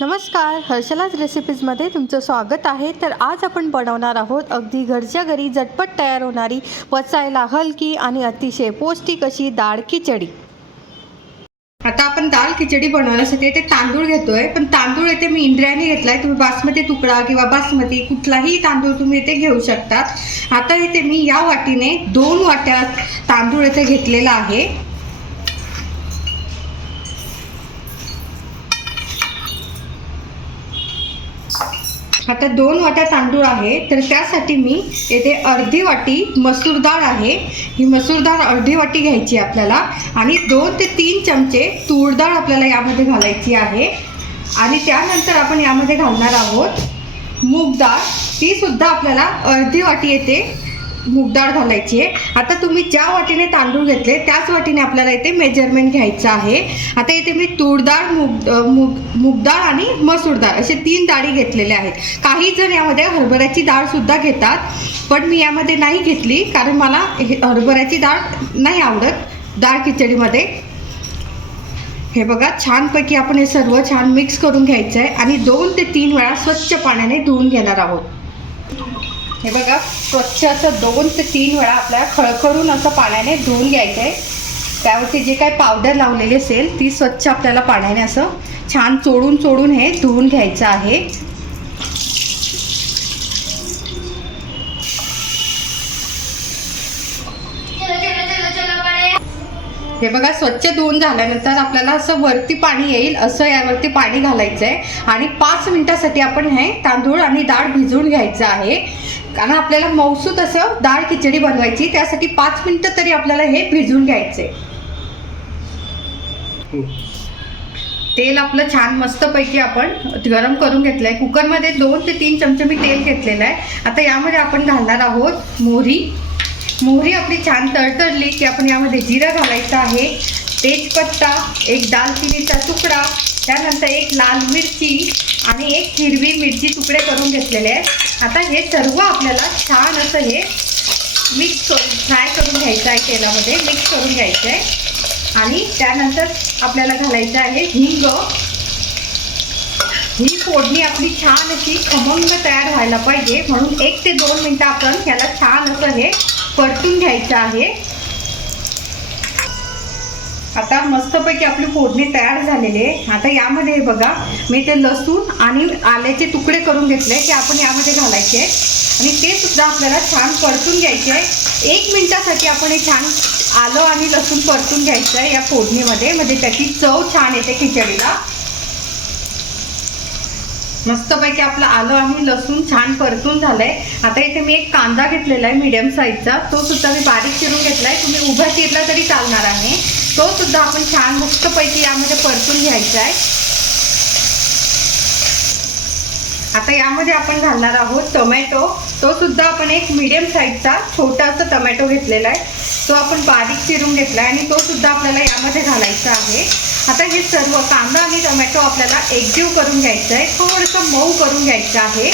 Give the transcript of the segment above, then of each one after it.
नमस्कार हर्षलाज रेसिपीजमध्ये तुमचं स्वागत आहे. तर आज आपण बनवणार आहोत अगदी घरच्या घरी झटपट तयार होणारी पचायला हलकी आणि अतिशय पौष्टिक अशी डाळ खिचडी. आता आपण दाल खिचडी बनवण्यासाठी इथे तांदूळ घेतोय पण तांदूळ येथे मी इंद्रायणी घेतलाय. तुम्ही बासमती तुकडा किंवा बासमती कुठलाही तांदूळ तुम्ही इथे घेऊ शकतात. आता इथे मी या वाटीने दोन वाट्या तांदूळ इथे घेतलेला आहे. आता दोन वाट्या तांदूळ आहे तर त्यासाठी मी येथे अर्धी वाटी मसूर डाळ आहे. ही मसूर डाळ अर्धी वाटी घ्यायची आपल्याला आणि दोन ते तीन चमचे तूर डाळ आपल्याला यामध्ये घालायची आहे. आणि त्यानंतर आपण यामध्ये घालणार आहोत मूग डाळ ती सुद्धा आपल्याला अर्धी वाटी येते. डाळ घालायची आहे. आता तुम्ही ज्या वाटीने तांदूळ घेतले त्याच वाटीने आपल्याला इथे मेजरमेंट घ्यायचं आहे. आता इथे मी तूर डाळ मूग मूग मूग डाळ आणि मसूर डाळ असे तीन डाळी घेतलेल्या आहेत. काही जण यामध्ये हरभऱ्याची डाळ सुद्धा घेतात पण मी यामध्ये नाही घेतली कारण मला हे- हरभऱ्याची डाळ नाही आवडत डाळ खिचडीमध्ये. हे बघा छानपैकी आपण हे सर्व छान मिक्स करून घ्यायचं आहे आणि दोन ते तीन वेळा स्वच्छ पाण्याने धुवून घेणार आहोत. हे बघा स्वच्छ असं दोन ते तीन वेळा आपल्याला खळखळून असं पाण्याने धुवून घ्यायचं आहे त्यावरती जे काही पावडर लावलेली असेल ती स्वच्छ आपल्याला पाण्याने असं छान चोडून चोडून हे धुवून घ्यायचं आहे. हे बघा स्वच्छ धुवून झाल्यानंतर आपल्याला असं वरती पाणी येईल असं यावरती पाणी घालायचं आहे आणि पाच मिनिटासाठी आपण हे तांदूळ आणि डाळ भिजवून घ्यायचं आहे. कारण आपल्याला मौसूत असं डाळ खिचडी बनवायची त्यासाठी पाच मिनिटं तरी आपल्याला हे भिजवून घ्यायचं आहे तेल आपलं छान मस्तपैकी आपण गरम करून घेतलंय. कुकरमध्ये दोन ते तीन चमचे मी तेल घेतलेलं आहे. आता यामध्ये आपण घालणार आहोत मोहरी. मोहरी आपली छान तडतडली की आपण यामध्ये जिरं घालायचं आहे. तेजपत्ता एक दालचिनीचा तुकडा त्यानंतर एक लाल मिरची आणि एक हिरवी मिरची तुकडे करून घेतलेले आहेत. आता हे सर्व आपल्याला छान असं हे मिक्स करून फ्राय करून घ्यायचं आहे तेलामध्ये मिक्स करून घ्यायचं आहे आणि त्यानंतर आपल्याला घालायचं आहे हिंग. ही फोडणी आपली छान अशी खमंग तयार व्हायला पाहिजे. म्हणून एक ते दोन मिनटं आपण त्याला छान असं हे परतून घ्यायचं आहे. आता मस्तपैकी आपली फोडणी तयार झालेली आहे. आता यामध्ये बघा मी ते लसूण आणि आल्याचे तुकडे करून घेतले ते आपण यामध्ये घालायचे आणि ते सुद्धा आपल्याला छान परतून घ्यायचे आहे. एक मिनिटासाठी आपण हे छान आलं आणि लसूण परतून घ्यायचं आहे या फोडणीमध्ये. म्हणजे त्याची चव छान येते खिचडीला. मस्तपैकी आपलं आलं आणि लसूण छान परतून झालंय. आता इथे मी एक कांदा घेतलेला आहे मीडियम साईजचा तो सुद्धा मी बारीक चिरून घेतलाय. तुम्ही उभा चिरला तरी चालणार आहे. तो सुद्धा आपण छान मस्तपैकी यामध्ये परतून घ्यायचा आहे. आता यामध्ये आपण घालणार आहोत टोमॅटो. तो सुद्धा आपण एक मीडियम साईजचा छोटासा टोमॅटो घेतलेला आहे. तो आपण बारीक चिरून घेतला आहे आणि तो सुद्धा आपल्याला यामध्ये घालायचा आहे. आता हे सर्व कांदा आणि टोमॅटो आपल्याला एकजीव करून घ्यायचं आहे. थोडंसं मऊ करून घ्यायचं आहे.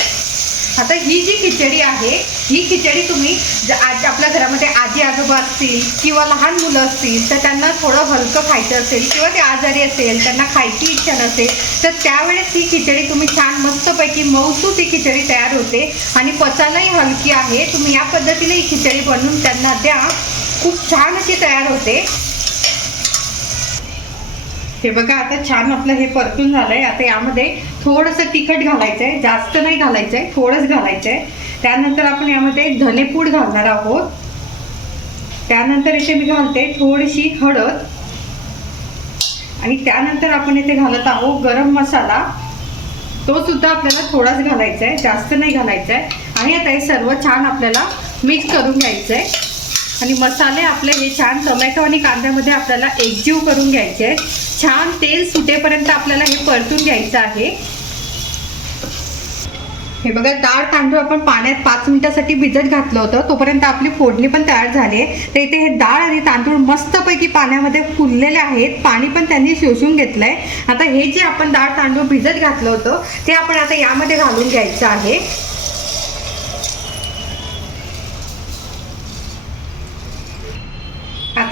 आता ही जी खिचडी आहे ही खिचडी तुम्ही आज आपल्या घरामध्ये आजी आजोबा असतील किंवा लहान मुलं असतील तर त्यांना थोडं हलकं खायचं असेल किंवा ते आजारी असेल त्यांना खायची इच्छा नसेल तर त्यावेळेस ही खिचडी तुम्ही छान मस्तपैकी मऊसूत ही खिचडी तयार होते. आणि पचायलाही हलकी आहे. तुम्ही या पद्धतीने ही खिचडी बनवून त्यांना द्या. खूप छान अशी तयार होते. हे बघा आता छान आपलं हे परतून झालं आहे आता यामध्ये थोडंसं तिखट घालायचं आहे जास्त नाही घालायचं आहे थोडंच घालायचं आहे त्यानंतर आपण यामध्ये धनेपूड घालणार आहोत. त्यानंतर इथे मी घालते थोडीशी हळद. आणि त्यानंतर आपण इथे घालत आहोत गरम मसाला. तो सुद्धा आपल्याला थोडाच घालायचा आहे जास्त नाही घालायचा आहे आणि आता हे सर्व छान आपल्याला मिक्स करून घ्यायचं आहे आणि मसाले आपले हे छान टोमॅटो आणि कांद्यामध्ये आपल्याला एकजीव करून घ्यायचे आहे छान तेल सुटेपर्यंत आपल्याला हे परतून घ्यायचं आहे. हे बघा डाळ तांदूळ आपण पाण्यात पाच मिनिटासाठी भिजत घातलं होतं. तोपर्यंत आपली फोडणी पण तयार झाली आहे. तर इथे हे डाळ आणि तांदूळ मस्तपैकी पाण्यामध्ये फुललेले आहेत. पाणी पण त्यांनी शोषून घेतलं आहे आता हे जे आपण डाळ तांदूळ भिजत घातलं होतं ते आपण आता यामध्ये घालून घ्यायचं आहे.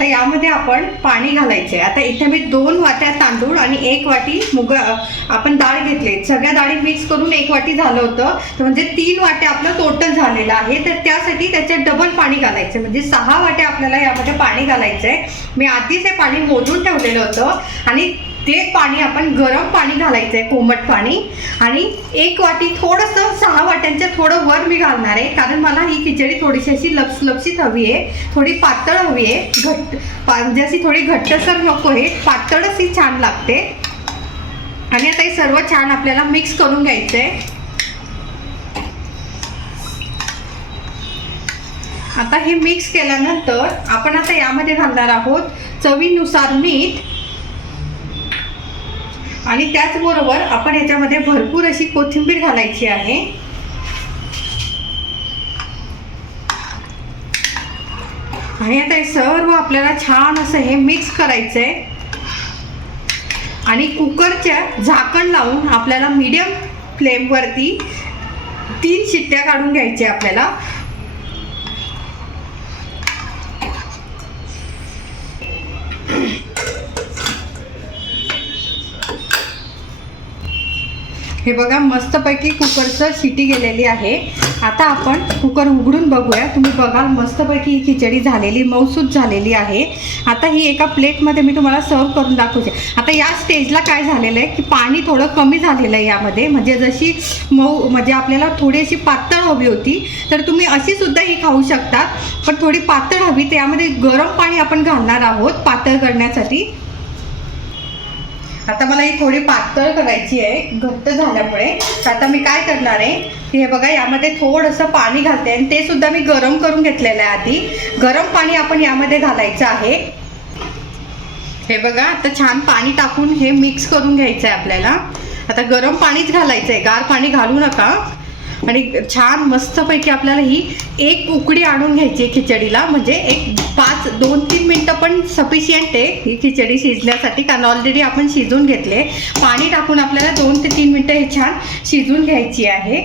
आता यामध्ये आपण पाणी घालायचे आता इथे मी दोन वाट्या तांदूळ आणि एक वाटी मुग आपण डाळ घेतले. सगळ्या डाळी मिक्स करून एक वाटी झालं होतं. तर म्हणजे तीन वाट्या आपलं टोटल झालेलं आहे. तर त्यासाठी त्याच्यात डबल पाणी घालायचं म्हणजे सहा वाट्या आपल्याला यामध्ये पाणी घालायचं आहे मी आधीच हे पाणी मोजून ठेवलेलं होतं. आणि ते पाणी आपण गरम पाणी घालायचं आहे कोमट पाणी. आणि एक वाटी थोडंसं सहा वाट्यांच्या थोडं वर मी घालणार आहे. कारण मला ही खिचडी थोडीशी अशी लप्स लपशीत हवी आहे. थोडी पातळ हवी आहे. घट्ट पा- म्हणजे अशी थोडी घट्टसर नको आहे पातळच ही छान लागते. आणि आता हे सर्व छान आपल्याला मिक्स करून घ्यायचं आहे आता हे मिक्स केल्यानंतर आपण आता यामध्ये घालणार आहोत चवीनुसार मीठ आणि त्याचबरोबर आपण याच्यामध्ये भरपूर अशी कोथिंबीर घालायची आहे. आणि आता हे सर्व आपल्याला छान असं हे मिक्स करायचं आहे आणि कुकरच्या झाकण लावून आपल्याला मीडियम फ्लेमवरती तीन शिट्ट्या काढून घ्यायच्या आपल्याला. हे बघा मस्तपैकी कुकरचं शिटी गेलेली आहे. आता आपण कुकर उघडून बघूया. तुम्ही बघाल मस्तपैकी ही खिचडी झालेली मौसूद झालेली आहे. आता ही एका प्लेटमध्ये मी तुम्हाला सर्व करून दाखवते. आता या स्टेजला काय झालेलं आहे की पाणी थोडं कमी झालेलं आहे यामध्ये. म्हणजे जशी मऊ म्हणजे आपल्याला थोडी अशी पातळ हवी होती तर तुम्ही अशी सुद्धा ही खाऊ शकता. पण थोडी पातळ हवी तर यामध्ये गरम पाणी आपण घालणार आहोत पातळ करण्यासाठी. आता मला ही थोडी पातळ करायची आहे घट्ट झाल्यामुळे. तर आता मी काय करणार आहे की हे बघा यामध्ये थोडंसं पाणी घालते आणि ते सुद्धा मी गरम करून घेतलेलं आहे आधी. गरम पाणी आपण यामध्ये घालायचं आहे. हे बघा आता छान पाणी टाकून हे मिक्स करून घ्यायचं आहे आपल्याला. आता गरम पाणीच घालायचं आहे गार पाणी घालू नका. आणि छान मस्तपैकी आपल्याला ही एक उकडी आणून घ्यायची आहे खिचडीला. म्हणजे एक पाच दोन तीन मिनटं पण सफिशियंट आहे ही खिचडी शिजण्यासाठी. कारण ऑलरेडी आपण शिजून घेतले. पाणी टाकून आपल्याला दोन ते तीन मिनटं हे छान शिजून घ्यायची आहे.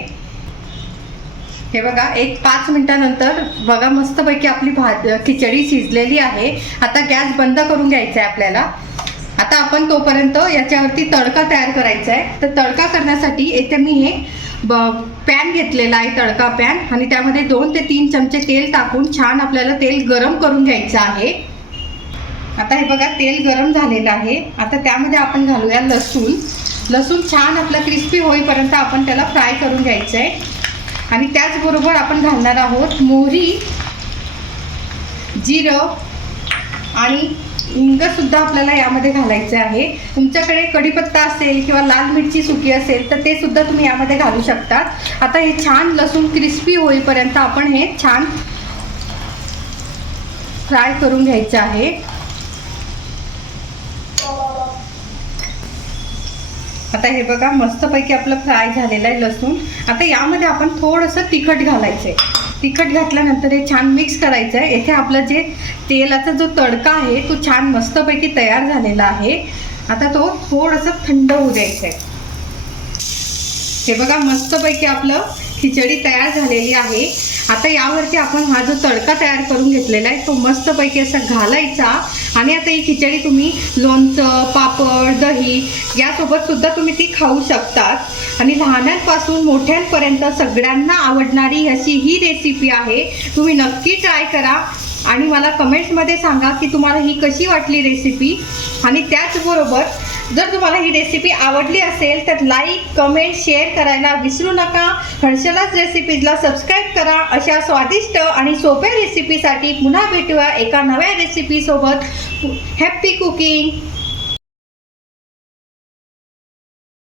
हे बघा एक पाच मिनटानंतर बघा मस्तपैकी आपली भात खिचडी शिजलेली आहे. आता गॅस बंद करून घ्यायचा आहे आपल्याला. आता आपण तोपर्यंत याच्यावरती तडका तयार करायचा आहे. तर तडका करण्यासाठी येथे मी हे ब पॅन घेतलेला आहे तडका पॅन आणि त्यामध्ये दोन ते तीन चमचे तेल टाकून छान आपल्याला तेल गरम करून घ्यायचं आहे. आता हे बघा तेल गरम झालेलं आहे. आता त्यामध्ये आपण घालूया लसूण. लसूण छान आपलं क्रिस्पी होईपर्यंत आपण त्याला फ्राय करून घ्यायचं आहे आणि त्याचबरोबर आपण घालणार आहोत मोहरी जिरं आणि हिंगसुद्धा आपल्याला यामध्ये घालायचं आहे. तुमच्याकडे कढीपत्ता असेल किंवा लाल मिरची सुकी असेल तर ते सुद्धा तुम्ही यामध्ये घालू शकता आता हे छान लसूण क्रिस्पी होईपर्यंत आपण हे छान फ्राय करून घ्यायचं आहे. आता हे बघा मस्तपैकी आपलं फ्राय झालेलं आहे लसूण. आता यामध्ये आपण थोडंसं तिखट घालायचं आहे तिखट घातल्यानंतर हे छान मिक्स करायचं आहे येथे आपलं जे तेलाचा जो तडका आहे तो छान मस्तपैकी तयार झालेला आहे. आता तो थोडंसं थंड होऊ द्यायचा आहे हे बघा मस्तपैकी आपलं खिचडी तयार झालेली आहे. आता यावरती आपण हा जो तडका तयार करून घेतलेला आहे तो मस्तपैकी असा घालायचा. आणि आता ही खिचडी तुम्ही लोणचं पापड दही यासोबत सुद्धा तुम्ही ती खाऊ शकतात. आणि लहानांपासून मोठ्यांपर्यंत सगळ्यांना आवडणारी अशी ही रेसिपी आहे. तुम्ही नक्की ट्राय करा. आणि मला कमेंट्समध्ये सांगा की तुम्हाला ही कशी वाटली रेसिपी आणि त्याचबरोबर जर तुम्हाला ही रेसिपी आवडली असेल तर लाईक कमेंट शेअर करायला विसरू नका. हर्षलाच रेसिपीजला सबस्क्राईब करा. अशा स्वादिष्ट आणि सोप्या रेसिपीसाठी पुन्हा भेटूया एका नव्या रेसिपीसोबत हॅप्पी कुकिंग